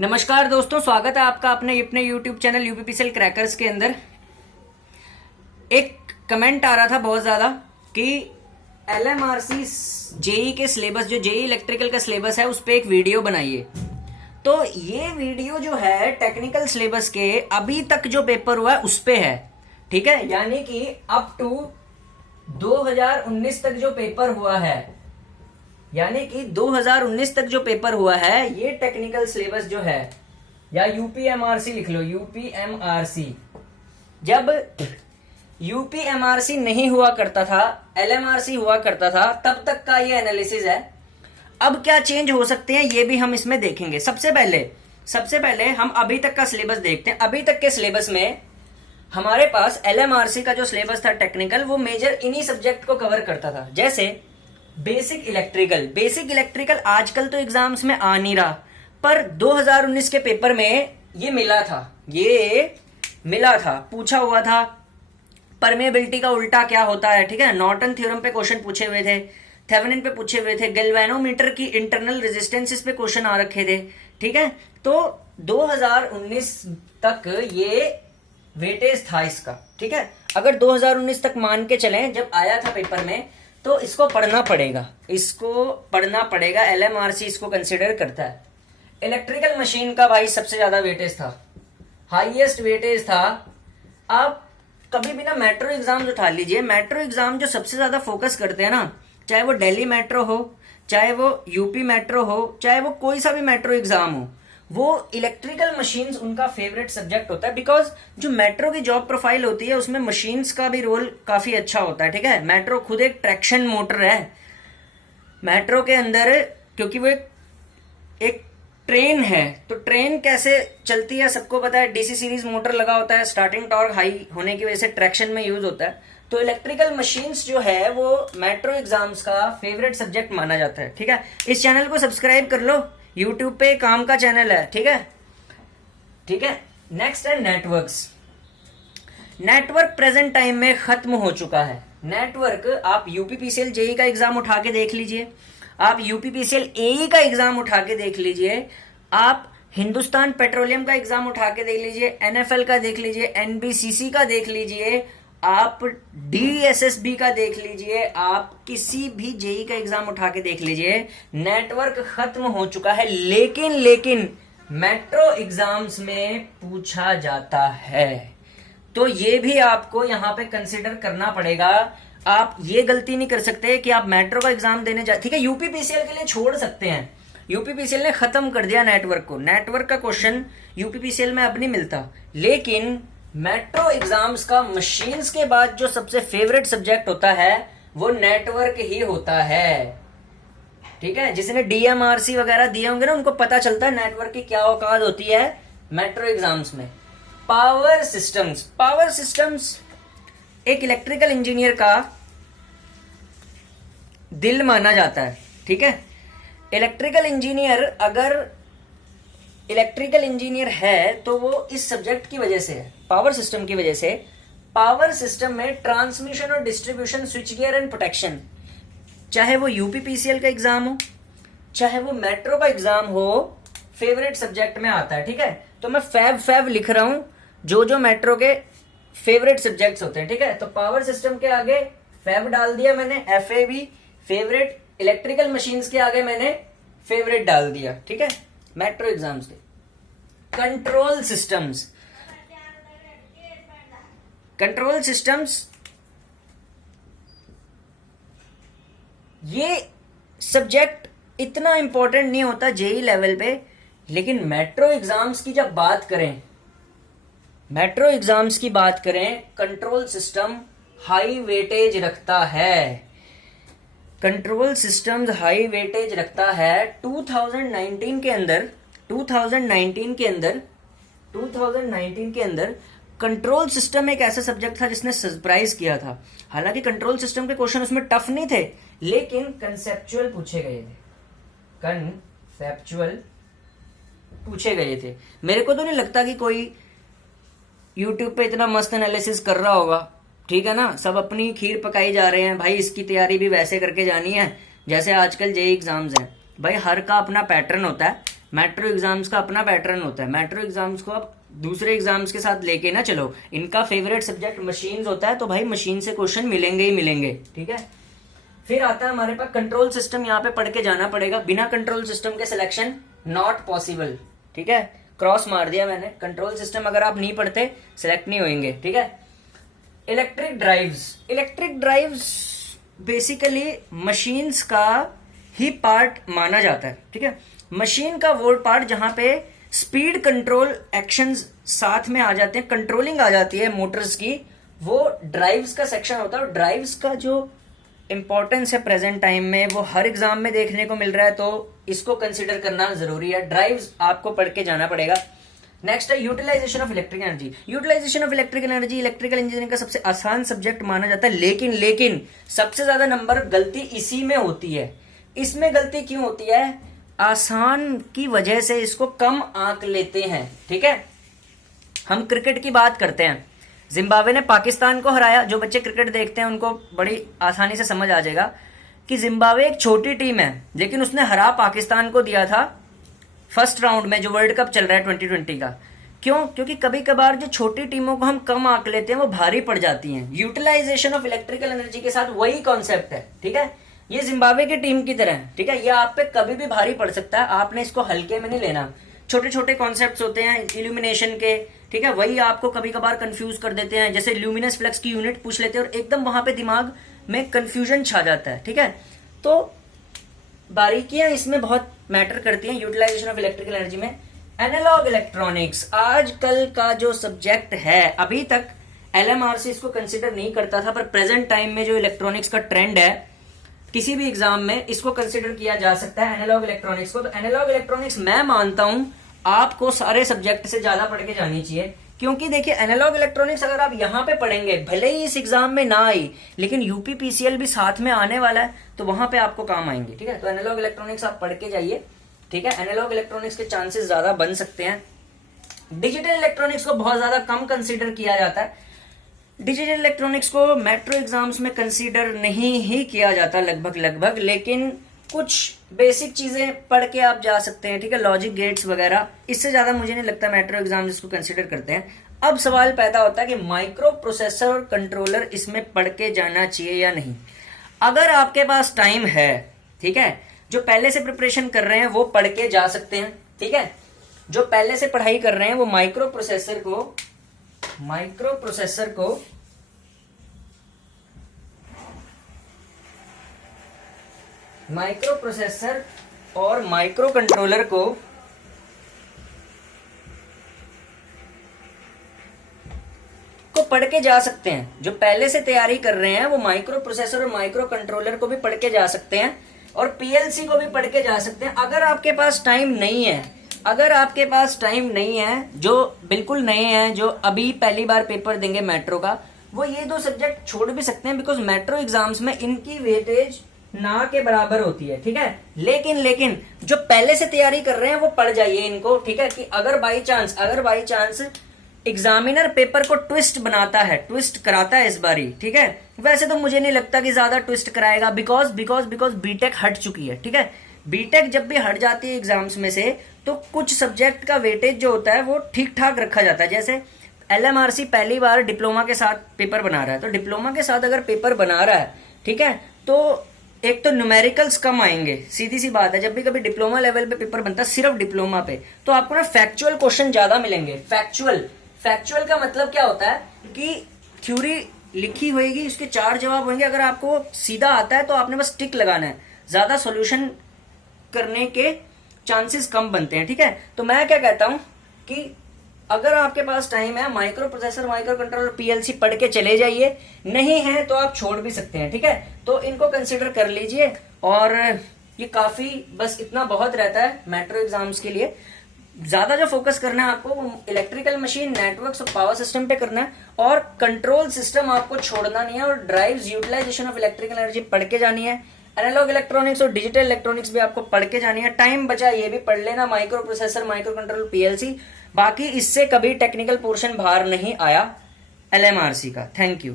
नमस्कार दोस्तों, स्वागत है आपका अपने यूट्यूब चैनल यूपीपीसीएल क्रैकर्स के अंदर। एक कमेंट आ रहा था बहुत ज़्यादा कि एलएमआरसी जेई के सिलेबस, जो जेई इलेक्ट्रिकल का सिलेबस है, उस पर एक वीडियो बनाइए। तो ये वीडियो जो है टेक्निकल सिलेबस के अभी तक जो पेपर हुआ है उस पे है, ठीक है। यानी कि अप टू 2019 तक जो पेपर हुआ है, यानी कि 2019 तक जो पेपर हुआ है, ये टेक्निकल सिलेबस जो है, या यूपीएमआरसी लिख लो, यूपीएमआरसी। जब यूपीएमआरसी नहीं हुआ करता था, एलएमआरसी हुआ करता था, तब तक का ये एनालिसिस है। अब क्या चेंज हो सकते हैं ये भी हम इसमें देखेंगे। सबसे पहले हम अभी तक का सिलेबस देखते हैं। अभी तक के सिलेबस में हमारे पास एलएमआरसी का जो सिलेबस था टेक्निकल, वो मेजर इन्हीं सब्जेक्ट को कवर करता था। जैसे बेसिक इलेक्ट्रिकल आजकल तो एग्जाम्स में आ नहीं रहा, पर 2019 के पेपर में ये मिला था, पूछा हुआ था। परमेबिलिटी का उल्टा क्या होता है, ठीक है। नॉर्टन थ्योरम पे क्वेश्चन पूछे हुए थे, थेवेनिन पे पूछे हुए थे, गैल्वेनोमीटर की इंटरनल रेजिस्टेंसेस पे क्वेश्चन आ रखे थे, ठीक है। तो 2019 तक ये वेटेज था इसका, ठीक है। अगर 2019 तक मान के चलें, जब आया था पेपर में, तो इसको पढ़ना पड़ेगा। एलएमआरसी इसको कंसिडर करता है। इलेक्ट्रिकल मशीन का भाई सबसे ज्यादा वेटेज था, हाईएस्ट वेटेज था। आप कभी भी ना मेट्रो एग्जाम उठा लीजिए, मेट्रो एग्जाम जो सबसे ज्यादा फोकस करते हैं ना, चाहे वो दिल्ली मेट्रो हो, चाहे वो यूपी मेट्रो हो, चाहे वो कोई सा भी मेट्रो एग्जाम हो, वो इलेक्ट्रिकल मशीन्स उनका फेवरेट सब्जेक्ट होता है। बिकॉज जो मेट्रो की जॉब प्रोफाइल होती है उसमें मशीन्स का भी रोल काफी अच्छा होता है, ठीक है। मेट्रो खुद एक ट्रैक्शन मोटर है मेट्रो के अंदर, क्योंकि वो एक ट्रेन है। तो ट्रेन कैसे चलती है सबको पता है, डीसी सीरीज मोटर लगा होता है, स्टार्टिंग टॉर्क हाई होने की वजह से ट्रैक्शन में यूज होता है। तो इलेक्ट्रिकल मशीन्स जो है वो मेट्रो एग्जाम्स का फेवरेट सब्जेक्ट माना जाता है, ठीक है। इस चैनल को सब्सक्राइब कर लो, यूट्यूब पे काम का चैनल है, ठीक है। नेक्स्ट है नेटवर्क प्रेजेंट टाइम में खत्म हो चुका है। नेटवर्क आप यूपीपीसीएल जेई का एग्जाम उठा के देख लीजिए, आप यूपीपीसीएल एई का एग्जाम उठा के देख लीजिए, आप हिंदुस्तान पेट्रोलियम का एग्जाम उठा के देख लीजिए, एनएफएल का देख लीजिए, एनबीसीसी का देख लीजिए, आप डीएसएसबी का देख लीजिए, आप किसी भी जेई का एग्जाम उठा के देख लीजिए, नेटवर्क खत्म हो चुका है। लेकिन मेट्रो एग्जाम्स में पूछा जाता है, तो ये भी आपको यहां पे कंसिडर करना पड़ेगा। आप ये गलती नहीं कर सकते कि आप मेट्रो का एग्जाम देने जा, ठीक है। यूपीपीसीएल के लिए छोड़ सकते हैं, यूपीपीसीएल ने खत्म कर दिया नेटवर्क को। नेटवर्क का क्वेश्चन यूपीपीसीएल में अब नहीं मिलता, लेकिन मेट्रो एग्जाम्स का मशीन्स के बाद जो सबसे फेवरेट सब्जेक्ट होता है वो नेटवर्क ही होता है, ठीक है। जिसने डीएमआरसी वगैरह दिए होंगे ना, उनको पता चलता है नेटवर्क की क्या औकात होती है मेट्रो एग्जाम्स में। पावर सिस्टम्स एक इलेक्ट्रिकल इंजीनियर का दिल माना जाता है, ठीक है। इलेक्ट्रिकल इंजीनियर है तो वो इस सब्जेक्ट की वजह से है, पावर सिस्टम की वजह से। पावर सिस्टम में ट्रांसमिशन और distribution, switch gear and protection, चाहे वो यूपीपीसीएल का एग्जाम हो, चाहे वो मेट्रो का एग्जाम हो, फेवरेट सब्जेक्ट में आता है, ठीक है। तो मैं फैब लिख रहा हूं जो मेट्रो के फेवरेट सब्जेक्ट्स होते हैं, ठीक है। तो पावर सिस्टम के आगे फैब डाल दिया मैंने, एफएबी फेवरेट। इलेक्ट्रिकल मशीन्स के आगे मैंने फेवरेट डाल दिया, ठीक है, मेट्रो एग्जाम्स के। कंट्रोल सिस्टम्स ये सब्जेक्ट इतना इंपॉर्टेंट नहीं होता जेई लेवल पे, लेकिन मेट्रो एग्जाम्स की बात करें, कंट्रोल सिस्टम हाई वेटेज रखता है। 2019 के अंदर कंट्रोल सिस्टम एक ऐसा सब्जेक्ट था जिसने सरप्राइज किया था। हालांकि कंट्रोल सिस्टम के क्वेश्चन उसमें टफ नहीं थे, लेकिन कंसेप्चुअल पूछे गए थे। मेरे को तो नहीं लगता कि कोई यूट्यूब पे इतना मस्त एनालिसिस कर रहा होगा, ठीक है ना। सब अपनी खीर पकाई जा रहे हैं भाई, इसकी तैयारी भी वैसे करके जानी है जैसे आजकल जेई एग्जाम्स हैं। भाई हर का अपना पैटर्न होता है, मेट्रो एग्जाम्स का अपना पैटर्न होता है। मेट्रो एग्जाम्स को आप दूसरे एग्जाम्स के साथ लेके ना चलो। इनका फेवरेट सब्जेक्ट मशीन्स होता है, तो भाई मशीन से क्वेश्चन मिलेंगे ही मिलेंगे, ठीक है। फिर आता है हमारे पास कंट्रोल सिस्टम, यहाँ पे पढ़ के जाना पड़ेगा। बिना कंट्रोल सिस्टम के सिलेक्शन नॉट पॉसिबल, ठीक है। क्रॉस मार दिया मैंने। कंट्रोल सिस्टम अगर आप नहीं पढ़ते सिलेक्ट नहीं होंगे, ठीक है। Electric drives, electric drives basically machines का ही पार्ट माना जाता है, ठीक है। मशीन का वो पार्ट जहां पे स्पीड कंट्रोल एक्शंस साथ में आ जाते हैं, कंट्रोलिंग आ जाती है मोटर्स की, वो ड्राइव्स का सेक्शन होता है। और ड्राइव्स का जो इंपॉर्टेंस है प्रेजेंट टाइम में वो हर एग्जाम में देखने को मिल रहा है, तो इसको कंसिडर करना जरूरी है। ड्राइव्स आपको पढ़ के जाना पड़ेगा। नेक्स्ट है utilisation of electric energy. Utilisation of electric energy electrical engineering का सबसे आसान सब्जेक्ट माना जाता है, लेकिन सबसे ज्यादा नंबर गलती इसी में होती है। इसमें गलती क्यों होती है? आसान की वजह से इसको कम आंक लेते हैं, ठीक है। हम क्रिकेट की बात करते हैं, जिम्बाब्वे ने पाकिस्तान को हराया। जो बच्चे क्रिकेट देखते हैं उनको बड़ी आसानी से समझ आ जाएगा कि जिम्बाब्वे एक छोटी टीम है, लेकिन उसने हरा पाकिस्तान को दिया था फर्स्ट राउंड में, जो वर्ल्ड कप चल रहा है 2020 का। क्यों? क्योंकि कभी कभार जो छोटी टीमों को हम कम आंक लेते हैं वो भारी पड़ जाती हैं। यूटिलाइजेशन ऑफ इलेक्ट्रिकल एनर्जी के साथ वही कॉन्सेप्ट है, ठीक है। ये जिम्बाब्वे की टीम की तरह है, ठीक है। ये आप पे कभी भी भारी पड़ सकता है, आपने इसको हल्के में नहीं लेना। छोटे छोटे कॉन्सेप्ट्स होते हैं इल्यूमिनेशन के, ठीक है, वही आपको कभी कभार कंफ्यूज कर देते हैं। जैसे ल्यूमिनस फ्लक्स की यूनिट पूछ लेते हैं और एकदम वहां पे दिमाग में कंफ्यूजन छा जाता है, ठीक है। तो बारीकियां इसमें बहुत मैटर करती हैं यूटिलाइजेशन ऑफ इलेक्ट्रिकल एनर्जी में। एनालॉग इलेक्ट्रॉनिक्स आजकल का जो सब्जेक्ट है, अभी तक एलएमआरसी इसको कंसिडर नहीं करता था, पर प्रेजेंट टाइम में जो इलेक्ट्रॉनिक्स का ट्रेंड है किसी भी एग्जाम में इसको कंसिडर किया जा सकता है, एनालॉग इलेक्ट्रॉनिक्स को। तो एनालॉग इलेक्ट्रॉनिक्स मैं मानता हूं आपको सारे सब्जेक्ट से ज्यादा पढ़ के जानी चाहिए, क्योंकि देखिए एनालॉग इलेक्ट्रॉनिक्स अगर आप यहां पे पढ़ेंगे, भले ही इस एग्जाम में ना आई, लेकिन यूपी पीसीएल भी साथ में आने वाला है, तो वहां पे आपको काम आएंगे, ठीक है। तो एनालॉग इलेक्ट्रॉनिक्स आप पढ़ के जाइए, ठीक है। एनालॉग इलेक्ट्रॉनिक्स के चांसेस ज्यादा बन सकते हैं। डिजिटल इलेक्ट्रॉनिक्स को बहुत ज्यादा कम कंसिडर किया जाता है। डिजिटल इलेक्ट्रॉनिक्स को मेट्रो एग्जाम्स में कंसीडर नहीं ही किया जाता लगभग, लेकिन कुछ बेसिक चीजें पढ़ के आप जा सकते हैं, ठीक है, लॉजिक गेट्स वगैरह। इससे ज्यादा मुझे नहीं लगता मेट्रो एग्जाम्स इसको कंसीडर करते हैं। अब सवाल पैदा होता है कि माइक्रो प्रोसेसर और कंट्रोलर इसमें पढ़ के जाना चाहिए या नहीं। अगर आपके पास टाइम है, ठीक है, जो पहले से प्रिपरेशन कर रहे हैं वो पढ़ के जा सकते हैं, ठीक है। जो पहले से पढ़ाई कर रहे हैं वो माइक्रो प्रोसेसर और माइक्रो कंट्रोलर को पढ़ के जा सकते हैं। जो पहले से तैयारी कर रहे हैं वो माइक्रो प्रोसेसर और माइक्रो कंट्रोलर को भी पढ़ के जा सकते हैं, और पीएलसी को भी पढ़ के जा सकते हैं। अगर आपके पास टाइम नहीं है, जो बिल्कुल नए हैं, जो अभी पहली बार पेपर देंगे मेट्रो का, वो ये दो सब्जेक्ट छोड़ भी सकते हैं, बिकॉज मेट्रो एग्जाम्स में इनकी वेटेज ना के बराबर होती है, ठीक है। लेकिन जो पहले से तैयारी कर रहे हैं वो पढ़ जाइए इनको, ठीक है, कि अगर बाई चांस एग्जामिनर पेपर को ट्विस्ट कराता है इस बारी, ठीक है। वैसे तो मुझे नहीं लगता कि ज्यादा ट्विस्ट कराएगा, बिकॉज बीटेक हट चुकी है, ठीक है। बीटेक जब भी हट जाती है एग्जाम्स में से, तो कुछ सब्जेक्ट का वेटेज जो होता है वो ठीक ठाक रखा जाता है। जैसे एलएमआरसी पहली बार डिप्लोमा के साथ पेपर बना रहा है, तो डिप्लोमा के साथ अगर पेपर बना रहा है, ठीक है, तो एक तो न्यूमेरिकल्स कम आएंगे, सीधी सी बात है। जब भी कभी डिप्लोमा लेवल पे पेपर बनता है सिर्फ डिप्लोमा पे, तो आपको ना फैक्चुअल क्वेश्चन ज्यादा मिलेंगे। फैक्चुअल का मतलब क्या होता है कि थ्योरी लिखी होगी, उसके 4 जवाब होंगे, अगर आपको सीधा आता है तो आपने बस टिक लगाना है, ज्यादा सॉल्यूशन करने के चांसेस कम बनते हैं, ठीक है। तो मैं क्या कहता हूं कि अगर आपके पास टाइम है, micro processor, micro controller, PLC पढ़ के चले जाइए, नहीं है तो आप छोड़ भी सकते हैं, ठीक है। तो इनको कंसिडर कर लीजिए, और ये काफी, बस इतना बहुत रहता है मेट्रो एग्जाम्स के लिए। ज्यादा जो फोकस करना है आपको वो इलेक्ट्रिकल मशीन, नेटवर्क्स और पावर सिस्टम पे करना है, और कंट्रोल सिस्टम आपको छोड़ना नहीं है, और drives, utilisation of electrical energy पढ़ के जानी है। एनालॉग इलेक्ट्रॉनिक्स और डिजिटल इलेक्ट्रॉनिक्स भी आपको पढ़ के जानी है। टाइम बचा ये भी पढ़ लेना, micro processor, micro controller, PLC. बाकी इससे कभी टेक्निकल पोर्शन बाहर नहीं आया एलएमआरसी का। Thank you.